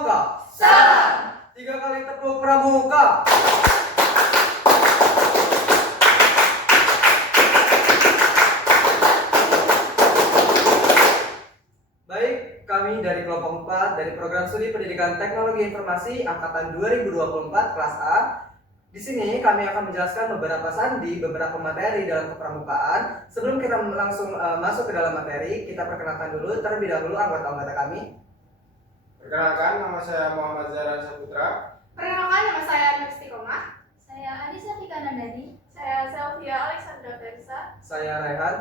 pramuka. Salam. 3 kali tepuk pramuka. Baik, kami dari kelompok 4 dari program studi pendidikan teknologi informasi angkatan 2024 kelas A. Di sini kami akan menjelaskan beberapa sandi, beberapa materi dalam kepramukaan. Sebelum kita langsung masuk ke dalam materi, kita perkenalkan dulu terlebih dahulu anggota-anggota kami. Perkenalkan, nama saya Muhammad Zahran Saputra. Perkenalkan, nama saya Nur Istiqomah. Saya Anissa Tika Nandani. Saya Selvia Alexandra Versa. Saya Raihan.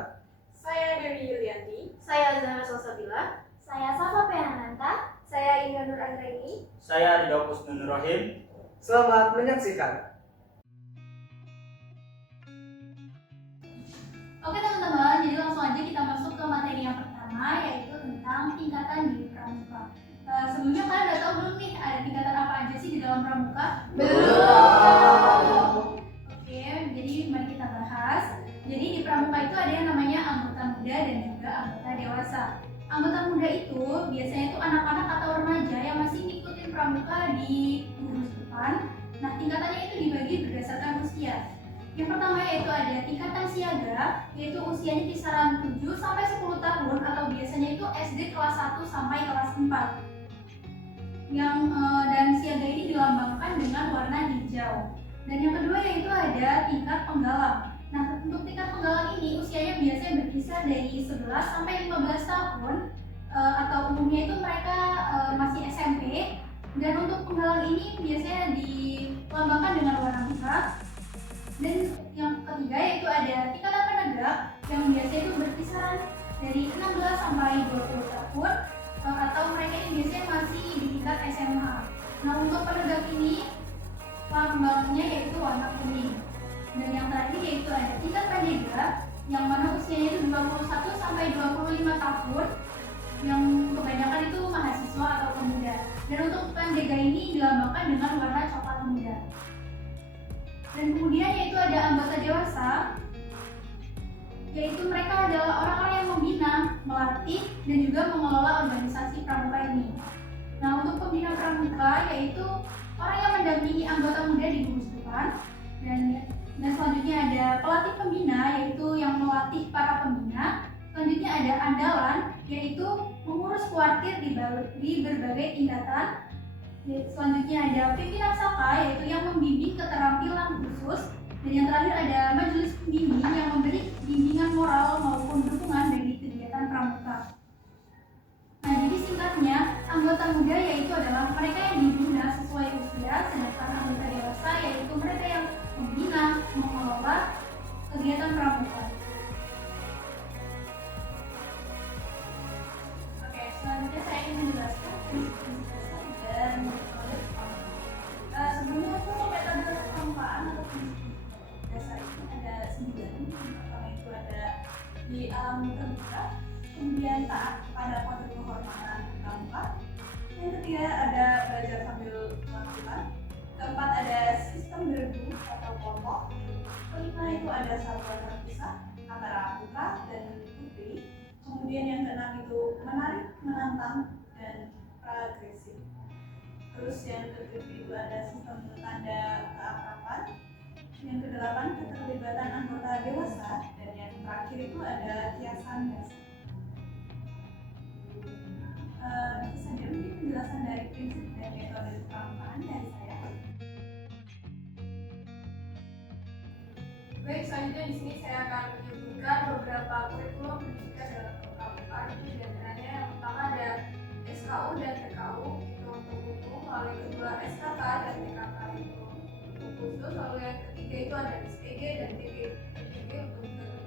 Saya Dewi Yulianti. Saya Zahra Salsabila. Saya Safa Pehananta. Saya Inga Nur Anggraini. Saya Ridho Kusnul Rahim. Selamat menyaksikan. Oke teman-teman, jadi langsung aja kita masuk ke materi yang pertama, yaitu tentang tingkatan di pramuka. Sebelumnya kalian udah tahu belum nih ada tingkatan apa aja sih di dalam pramuka? Belum. Oke, jadi mari kita bahas. Jadi di pramuka itu ada yang namanya anggota muda dan juga anggota dewasa. Anggota muda itu biasanya itu anak-anak atau remaja yang masih ngikutin pramuka di gugus depan. Nah, tingkatannya itu dibagi berdasarkan usia. Yang pertama yaitu ada tingkatan siaga, yaitu usianya kisaran 7 sampai 10 tahun atau biasanya itu SD kelas 1 sampai kelas 4. Dan siaga ini dilambangkan dengan warna hijau. Dan yang kedua yaitu ada tingkat penggalang. Nah, untuk tingkat penggalang ini usianya biasanya berkisar dari 11 sampai 15 tahun atau umumnya itu mereka masih SMP. Dan untuk penggalang ini biasanya dilambangkan dengan warna merah. Dan yang ketiga yaitu ada tingkatan penegak yang biasanya itu berkisaran dari 16 sampai 20 tahun atau mereka ini biasanya masih di tingkat SMA. Nah, untuk penegak ini lambangnya yaitu warna kuning. Dan yang terakhir yaitu ada tingkat pandega yang mana usianya itu 21 sampai 25 tahun yang kebanyakan itu mahasiswa atau pemuda. Dan untuk pandega ini dilambangkan dengan warna coklat muda. Dan kemudian yaitu ada anggota dewasa, yaitu mereka adalah orang-orang yang membina, melatih, dan juga mengelola organisasi pramuka ini. Nah, untuk pembina pramuka yaitu orang yang mendampingi anggota muda di gugus depan. Dan selanjutnya ada pelatih pembina, yaitu yang melatih para pembina. Selanjutnya ada andalan, yaitu mengurus kuartir di berbagai tingkatan. Selanjutnya ada pimpinan saka, yaitu yang membimbing keterampilan khusus. Dan yang terakhir ada majelis pembimbing yang memberi bimbingan moral maupun dukungan bagi kegiatan pramuka. Nah, jadi singkatnya, anggota muda yaitu adalah mereka yang dibina sesuai usia, sedangkan anggota dewasa yaitu mereka yang membina, mengelola kegiatan pramuka. Oke, selanjutnya saya ingin menjelaskan dan sebelumnya itu metode pramukaan atau dasar ini ada 9. Pertama itu ada di alam terbuka, kemudian taat kepada kode kehormatan pramuka. Yang ketiga ada belajar sambil melakukan. Keempat ada sistem bergu atau kelompok. Kelima itu ada satuan terpisah antara putra dan putri. Kemudian yang keenam itu menarik, menantang, dan progresif. Terus yang ketujuh itu ada sistem tanda keakraban. Yang kedelapan keterlibatan anggota dewasa. Dan yang terakhir itu ada kiasan dasar. Itu saja mungkin penjelasan dari prinsip dan metode pramukaan dari saya. Baik, selanjutnya di sini saya akan menyebutkan beberapa kurikulum pendidikan dalam pramukaan. Itu diantaranya yang pertama ada SKU dan TKU itu untuk umum, lalu yang kedua SKK dan TKK itu untuk khusus, lalu yang ketiga itu ada SPG dan TPG untuk guru.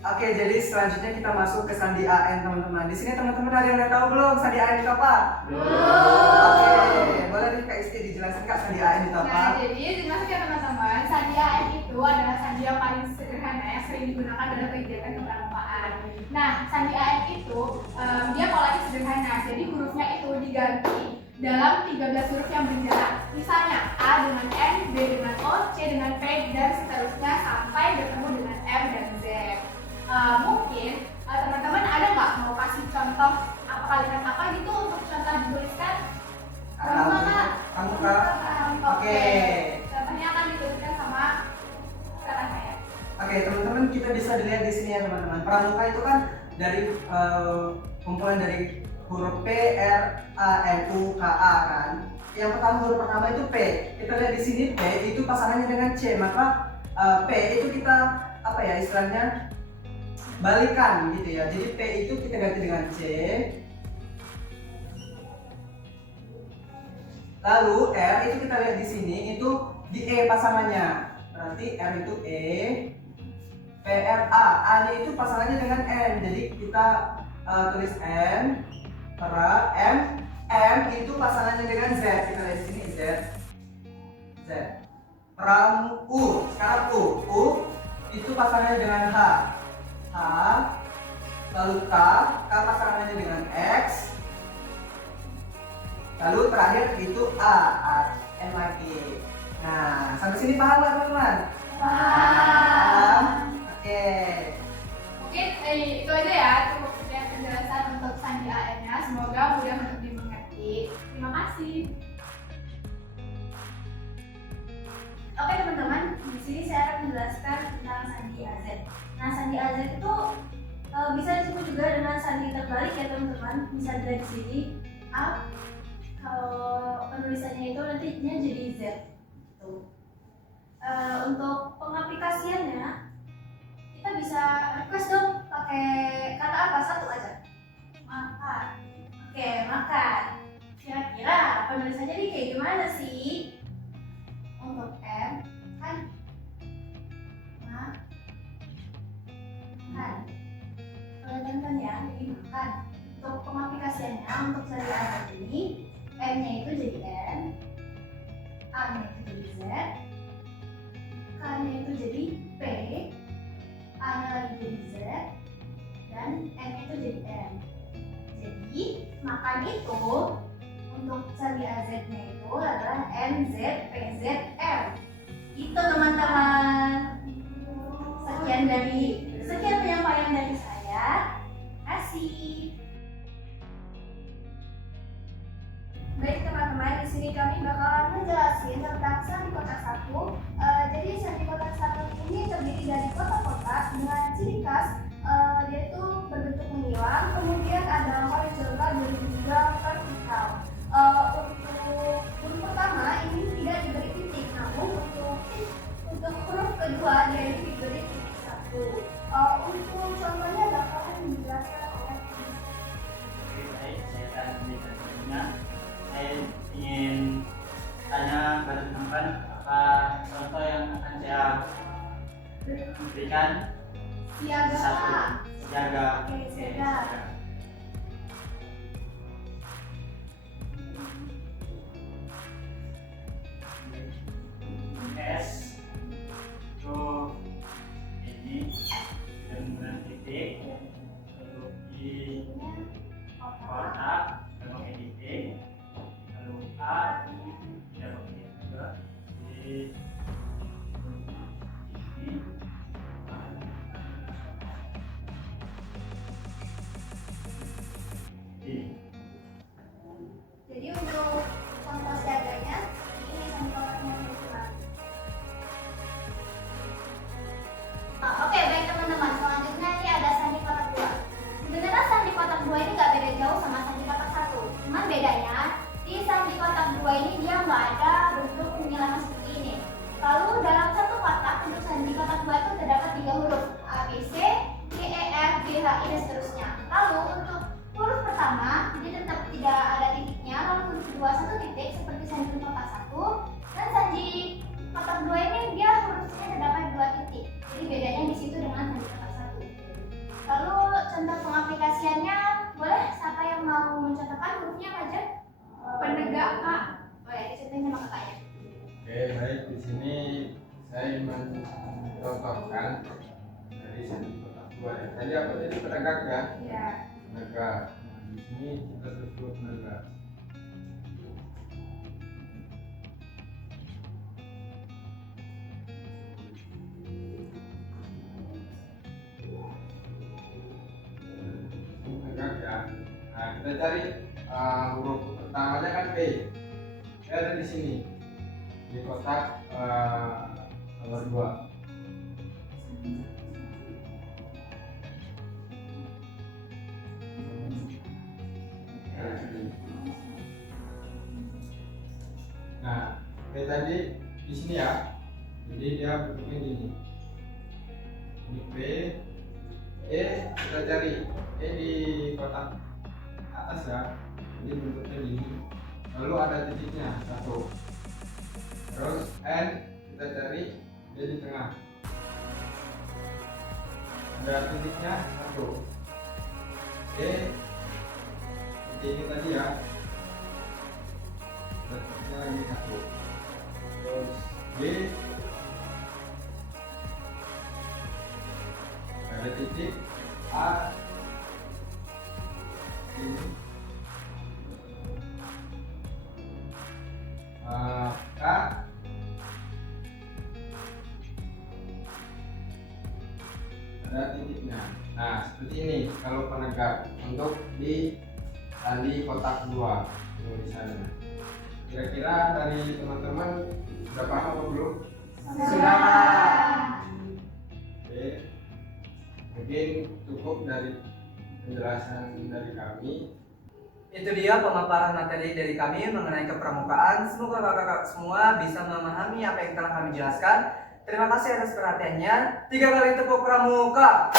Oke, jadi selanjutnya kita masuk ke sandi AN, teman-teman. Di sini teman-teman ada yang udah tahu belum sandi AN itu apa? Oke, boleh nih Kak Isti dijelasin Kak sandi AN itu apa? Nah, jadi dimaksud ya teman-teman, sandi AN itu adalah sandi yang paling sederhana yang sering digunakan dalam kegiatan kepramukaan. Nah, sandi AN itu dia polanya sederhana, jadi hurufnya itu diganti dalam 13 huruf yang berjarak. Misalnya A dengan N, B dengan O, C dengan P, dan seterusnya sampai bertemu dengan M dan Z. Mungkin teman-teman ada nggak mau kasih contoh kalimat apa gitu untuk contoh dituliskan? Kamu, kamu kak. Oke. Contohnya akan dituliskan sama saran saya. Oke, teman-teman kita bisa dilihat di sini ya teman-teman. Pramuka itu kan dari kumpulan dari huruf P, R, A, N, U, K, A kan. Yang pertama huruf pertama itu P. Kita lihat di sini P itu pasangannya dengan C, maka P itu kita apa ya istilahnya balikan gitu ya. Jadi P itu kita ganti dengan C. Lalu R itu kita lihat di sini itu di E pasangannya. Berarti R itu E. P, R, A. A-nya itu pasangannya dengan N. Jadi kita tulis N. Pra, M itu pasangannya dengan Z. Kita lihat di sini Z. Z. Pram, U. Sekarang U itu pasangannya dengan H. H. Lalu K pasangannya dengan X. Lalu terakhir itu A, N lagi. Nah, sampai sini paham nggak teman-teman? Paham? Oke. Mungkin itu aja ya, cukup sekian penjelasan untuk sandi AN-nya. Semoga mudah untuk dimengerti. Terima kasih. Oke teman-teman, di sini saya akan menjelaskan tentang sandi AZ. Nah, sandi AZ itu bisa disebut juga dengan sandi terbalik ya teman-teman. Bisa dilihat di sini A. Kalau penulisannya itu nantinya jadi Z. Tuh. Untuk pengaplikasiannya kita bisa request dong pakai kata apa? Satu aja. Makan. Oke, makan. Kira-kira penulisannya ini kayak gimana sih? Untuk M kan makan. Kelihatan kan ya, jadi makan. Untuk pengaplikasiannya untuk sandi AZ ini M-nya itu jadi N, A-nya itu jadi Z, K-nya itu jadi P, A-nya lagi jadi Z, dan N-nya itu jadi M. Jadi makan itu untuk sandi AZ-nya itu adalah M, Z, P, Z, M. Itu teman-teman. Sekian penyampaian dari saya. Terima kasih. Baik teman-teman, di sini kami bakalan menjelaskan tentang sandi kotak satu. Jadi sandi kotak satu ini terdiri dari kotak-kotak dengan ciri khas yaitu berbentuk menyilang, kemudian ada horizontal dan juga vertikal. Untuk huruf pertama ini tidak diberi titik, namun untuk huruf kedua dia ini diberi titik satu. Untuk contohnya bakalan dijelaskan oleh Oke, baik, saya akan memberikan. Saya ingin tanya pada teman-teman apa contoh yang akan saya berikan. siaga. Satu, siaga. Oke, siaga. S itu ini dengan titik, lalu di kotak tidak pakai titik, lalu A tidak pakai titik juga, di sini ini. Jadi untuk contoh siaganya ini sandi kotaknya teman-teman. Oke, baik teman-teman. Selanjutnya ini ada sandi kotak 2. Sebenarnya sandi kotak 2 ini nggak beda jauh sama sandi kotak 1. Cuman bedanya di sandi kotak 2 ini dia nggak ada bentuk penyilangan seperti ini. Lalu dalam satu kotak untuk sandi kotak 2 itu terdapat 3 huruf A, B, C, D, E, F, G, H, I, dan seterusnya. Lalu untuk huruf pertama dia tetap tidak ada titiknya, lalu huruf kedua satu titik seperti sandi kotak 1, dan sandi kotak 2 ini dia hurufnya terdapat 2 titik. Jadi bedanya di situ dengan sandi kotak 1. Lalu contoh pengaplikasiannya, boleh siapa yang mau mencontohkan hurufnya apa aja? Penegak Kak. Boleh dicontohin sama kakaknya. Oke, baik, di sini saya mencontohkan dari sandi kotak 2 ya. Tadi apa tadi penegak ya? Iya. Penegak. Nah, di sini kita sebut penegak. Penegak ya. Nah, kita cari huruf pertamanya kan P. P ada di sini di kotak nomor 2. Nah, P tadi di sini ya. Jadi dia bentuknya gini. Ini P. E kita cari E di kotak atas ya. Jadi bentuknya gini. Lalu ada titiknya 1. Terus N kita cari dia di tengah. Ada titiknya 1. E seperti ini tadi ya. Titiknya lagi 1. Terus B ada titik A ini. K ada titiknya. Nah, seperti ini kalau penegak untuk di tadi kotak 2 tulisannya. Kira-kira dari teman-teman sudah paham apa belum? Sudah. Oke, mungkin cukup dari penjelasan dari kami. Itu dia pemaparan materi dari kami mengenai kepramukaan. Semoga kakak-kakak semua bisa memahami apa yang telah kami jelaskan. Terima kasih atas perhatiannya. 3 kali tepuk pramuka.